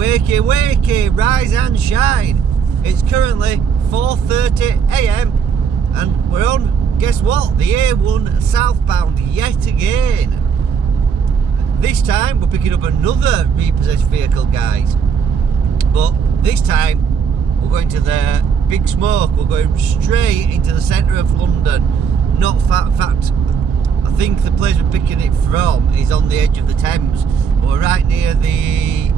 Wakey, wakey, rise and shine. It's currently 4:30 AM and we're on, guess what, the A1 southbound yet again. This time we're picking up another repossessed vehicle, guys. But this time we're going to the Big Smoke. We're going straight into the centre of London. Not in fact, I think the place we're picking it from is on the edge of the Thames. We're right near the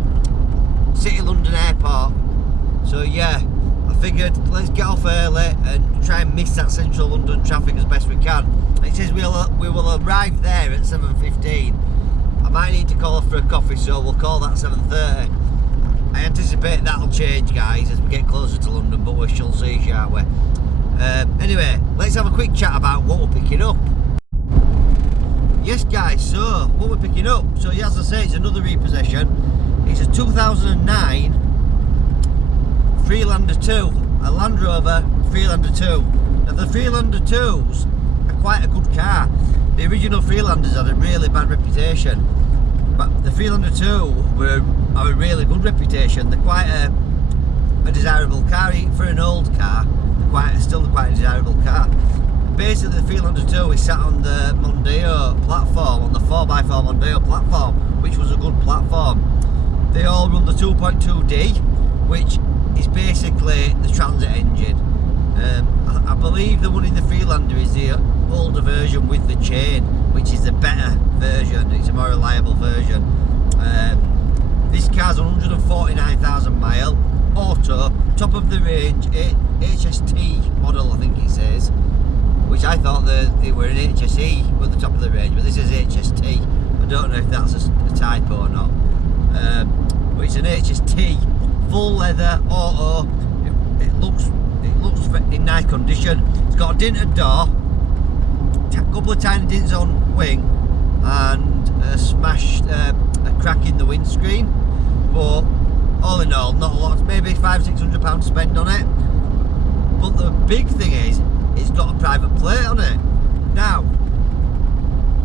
City London Airport. So yeah, I figured let's get off early and try and miss that central London traffic as best we can. It says we will arrive there at 7:15. I might need to call off for a coffee, so we'll call that 7:30. I anticipate that'll change, guys, as we get closer to London, but we shall see, shan't we? Anyway, let's have a quick chat about what we're picking up. Yes, guys, so what we're picking up, so as I say, it's another repossession. It's a 2009 Freelander 2, a Land Rover Freelander 2. Now, the Freelander 2s are quite a good car. The original Freelanders had a really bad reputation, but the Freelander 2 have a really good reputation. They're quite a desirable car for an old car. They're still quite a desirable car. Basically, the Freelander 2 is sat on the Mondeo platform, on the 4x4 Mondeo platform, which was a good platform. They all run the 2.2D, which is basically the transit engine. I believe the one in the Freelander is the older version with the chain, which is the better version. It's a more reliable version. This car's 149,000 mile, auto, top of the range, HST model, I think it says, which I thought they were an HSE with the top of the range, but this is HST. I don't know if that's a typo or not, but it's an HST, full leather, auto. It looks in nice condition. It's got a dinted door, a couple of tiny dents on wing, and a crack in the windscreen. But all in all, not a lot. Maybe £500-600 to spend on it. But the big thing is, it's got a private plate on it. Now,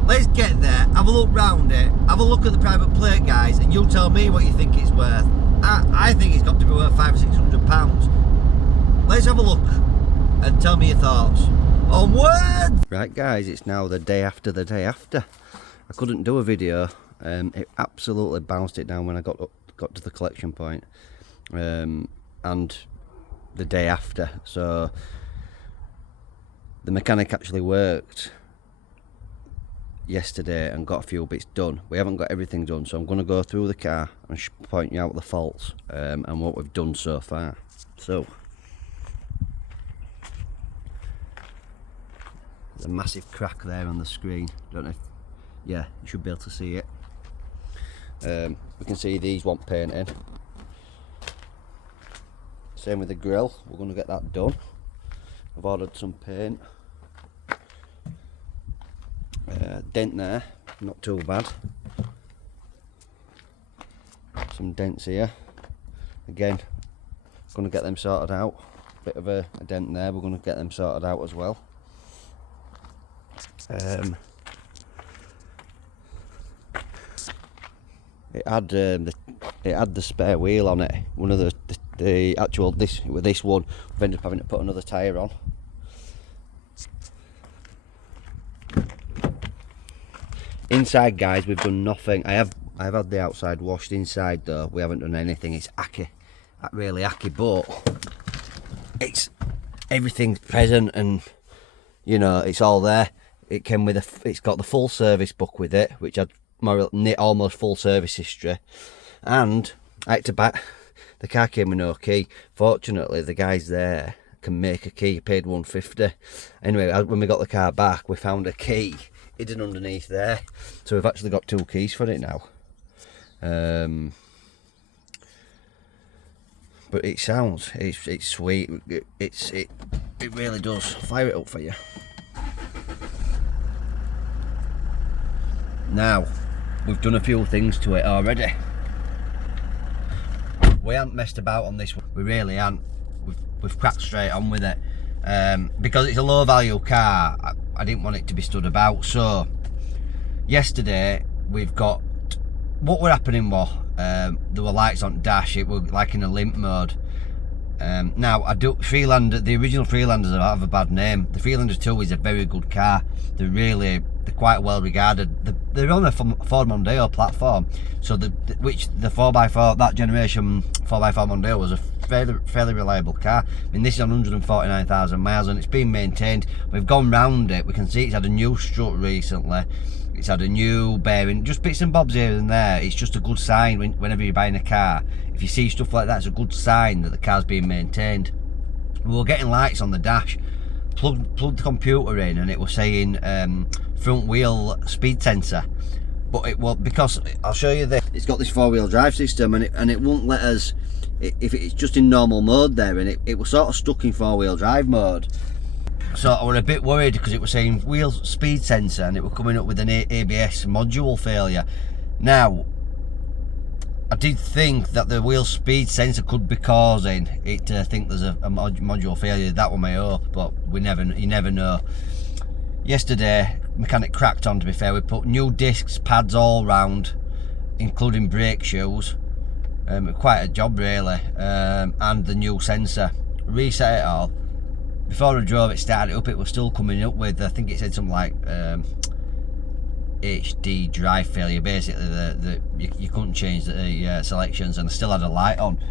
let's get there, have a look round it, have a look at the private plate, guys, and you tell me what you think it's worth. I think it's got to be worth £500-600. Let's have a look and tell me your thoughts. Onward! Right, guys, it's now the day after the day after. I couldn't do a video. It absolutely bounced it down when I got to the collection point. And the day after. So the mechanic actually worked yesterday and got a few bits done. We haven't got everything done, so I'm going to go through the car and point you out the faults and what we've done so far. So there's a massive crack there on the screen. Don't know if, yeah, you should be able to see it. We can see these want painting. Same with the grille, we're going to get that done. I've ordered some paint. Dent there, not too bad. Some dents here. Again, going to get them sorted out. Bit of a dent there, we're going to get them sorted out as well. It had the spare wheel on it. One of the actual this one, we've ended up having to put another tyre on. Inside, guys, we've done nothing. I've had the outside washed. Inside though, we haven't done anything. It's acky, really acky, but everything's present, and you know, it's all there. It came with it's got the full service book with it, which had almost full service history, and I had to buy. The car came with no key. Fortunately, the guys there can make a key. Paid £150. Anyway, when we got the car back, we found a key hidden underneath there, so we've actually got 2 keys for it now. But it sounds, it's sweet. It really does. Fire it up for you. Now, we've done a few things to it already. We haven't messed about on this one. We really haven't. We've cracked straight on with it. Because it's a low value car, I didn't want it to be stood about. So yesterday we've got what were happening was, there were lights on dash. It was like in a limp mode. Now, Freelander, the original Freelanders have a bad name. The Freelander 2 is a very good car. They're quite well regarded. They're on a Ford Mondeo platform, so the 4x4, that generation 4x4 Mondeo was a fairly reliable car. I mean, this is on 149,000 miles and it's been maintained. We've gone round it. We can see it's had a new strut recently. It's had a new bearing, just bits and bobs here and there. It's just a good sign whenever you're buying a car. If you see stuff like that, it's a good sign that the car's being maintained. We were getting lights on the dash. Plugged the computer in and it was saying front wheel speed sensor. But it was, because I'll show you this. It's got this 4-wheel drive system and it won't let us, if it's just in normal mode there, and it was sort of stuck in 4-wheel drive mode. So I was a bit worried because it was saying wheel speed sensor and it was coming up with an ABS module failure. Now, I did think that the wheel speed sensor could be causing it to think there's a module failure. That was my hope, but you never know. Yesterday, mechanic cracked on, to be fair. We put new discs, pads all round, including brake shoes. Quite a job really, and the new sensor. Reset it all. Before I drove it, started it up, it was still coming up with, I think it said something like HD drive failure. Basically, you couldn't change the selections, and I still had a light on.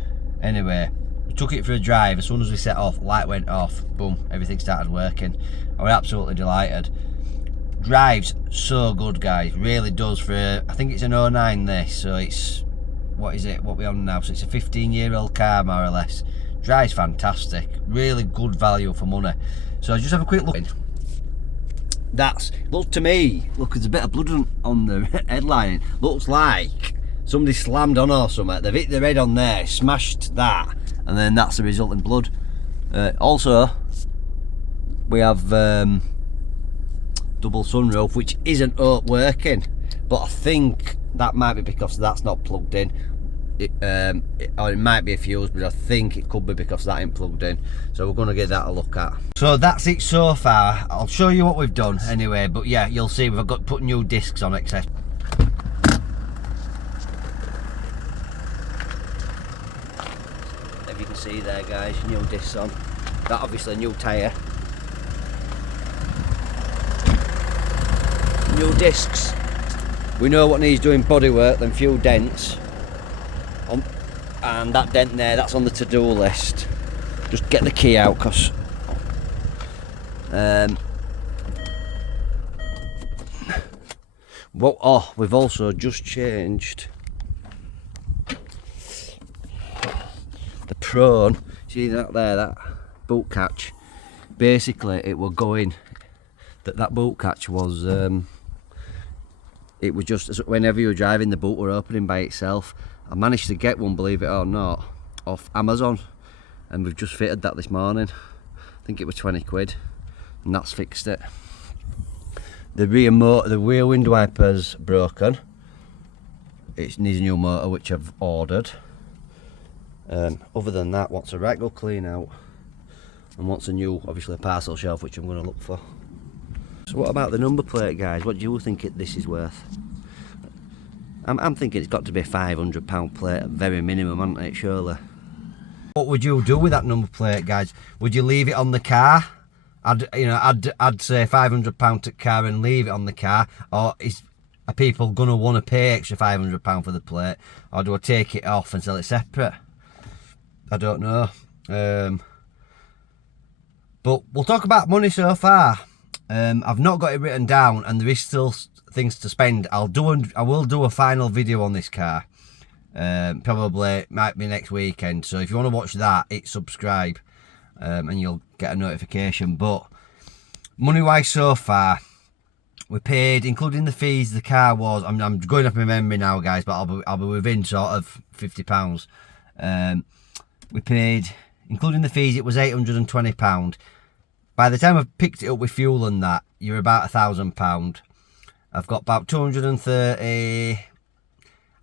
Anyway, we took it for a drive. As soon as we set off, light went off, boom, everything started working. I was absolutely delighted. Drives so good, guys, really does. For, I think it's an 09 this, so it's, what is it, what we on now, so it's a 15-year-old car more or less. Drives fantastic, really good value for money. So just have a quick look. Looks to me, look, there's a bit of blood on the headline. Looks like somebody slammed on or something. They've hit their head on there, smashed that, and then that's the resulting blood. Also, we have double sunroof, which isn't working, but I think that might be because that's not plugged in. Or it might be a fuse, but I think it could be because that ain't plugged in. So we're going to give that a look at. So that's it so far. I'll show you what we've done anyway, but yeah, you'll see we've got put new discs on, etc. If you can see there, guys, new discs on. That obviously a new tyre. New discs. We know what needs doing bodywork, then few dents. And that dent there, that's on the to-do list. Just get the key out, because we've also just changed the prone. See that there, that boot catch? Basically, it was going, that boot catch was it was just whenever you were driving, the boot were opening by itself. I managed to get one, believe it or not, off Amazon, and we've just fitted that this morning. I think it was 20 quid, and that's fixed it. The rear window wiper's broken. It needs a new motor, which I've ordered. Other than that, wants a right good clean out, and wants a new, obviously, a parcel shelf, which I'm going to look for. So what about the number plate, guys? What do you think this is worth? I'm thinking it's got to be a £500 plate at very minimum, hasn't it, surely? What would you do with that number plate, guys? Would you leave it on the car? I'd say £500 to car and leave it on the car, or are people gonna want to pay extra £500 for the plate, or do I take it off and sell it separate? I don't know. But we'll talk about money so far. I've not got it written down, and there is still things to spend. I will do a final video on this car. Probably might be next weekend. So if you want to watch that, hit subscribe, and you'll get a notification. But money wise so far, we paid, including the fees, the car was, I'm going off my memory now, guys, but I'll be within sort of £50. We paid, including the fees, it was £820. By the time I've picked it up with fuel and that, you're about £1,000. I've got about 230.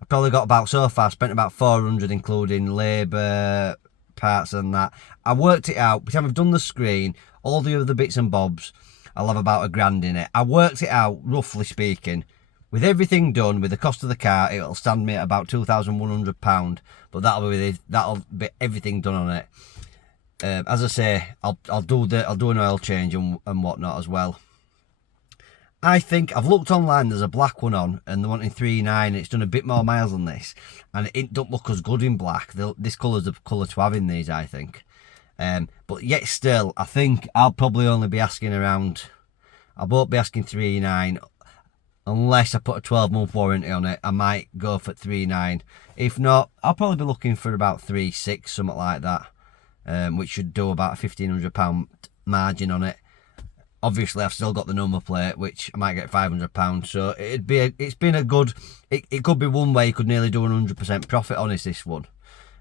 I've probably got about, so far, spent about 400, including labour, parts and that. I worked it out. By the time I've done the screen, all the other bits and bobs, I'll have about £1,000 in it. I worked it out, roughly speaking, with everything done, with the cost of the car, it'll stand me at about £2,100. But that'll be everything done on it. As I say, I'll do an oil change and whatnot as well. I think I've looked online. There's a black one on, and they're wanting 3.9. It's done a bit more miles than this, and it don't look as good in black. This colour's the colour to have in these, I think. But yet still, I think I'll probably only be asking around. I won't be asking 3.9 unless I put a 12-month warranty on it. I might go for 3.9. If not, I'll probably be looking for about 3.6, something like that, which should do about a £1,500 margin on it. Obviously, I've still got the number plate, which I might get £500. So it's been a good. It could be one way you could nearly do 100% profit on this one.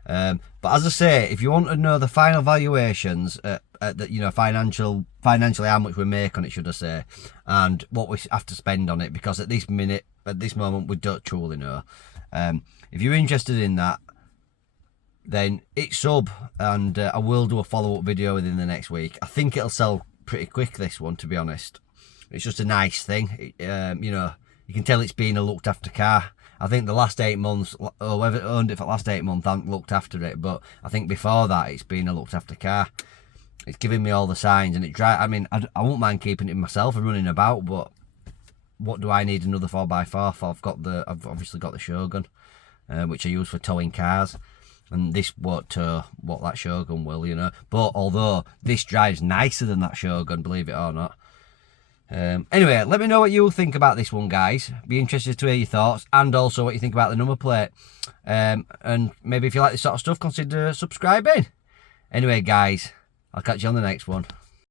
But as I say, if you want to know the final valuations, financially how much we make on it, should I say, and what we have to spend on it, because at this moment, we don't truly know. If you're interested in that, then hit sub, and I will do a follow-up video within the next week. I think it'll sell pretty quick, this one, to be honest. It's just a nice thing. You can tell it's been a looked after car. I think the last 8 months, or whoever owned it for the last 8 months, haven't looked after it. But I think before that, it's been a looked after car. It's giving me all the signs, and I mean, I won't mind keeping it myself and running about. But what do I need another 4x4 for? I've obviously got the Shogun, which I use for towing cars, and this won't tow what that Shogun will, But although this drives nicer than that Shogun, believe it or not. Anyway, let me know what you think about this one, guys. Be interested to hear your thoughts, and also what you think about the number plate. And maybe if you like this sort of stuff, consider subscribing. Anyway, guys, I'll catch you on the next one.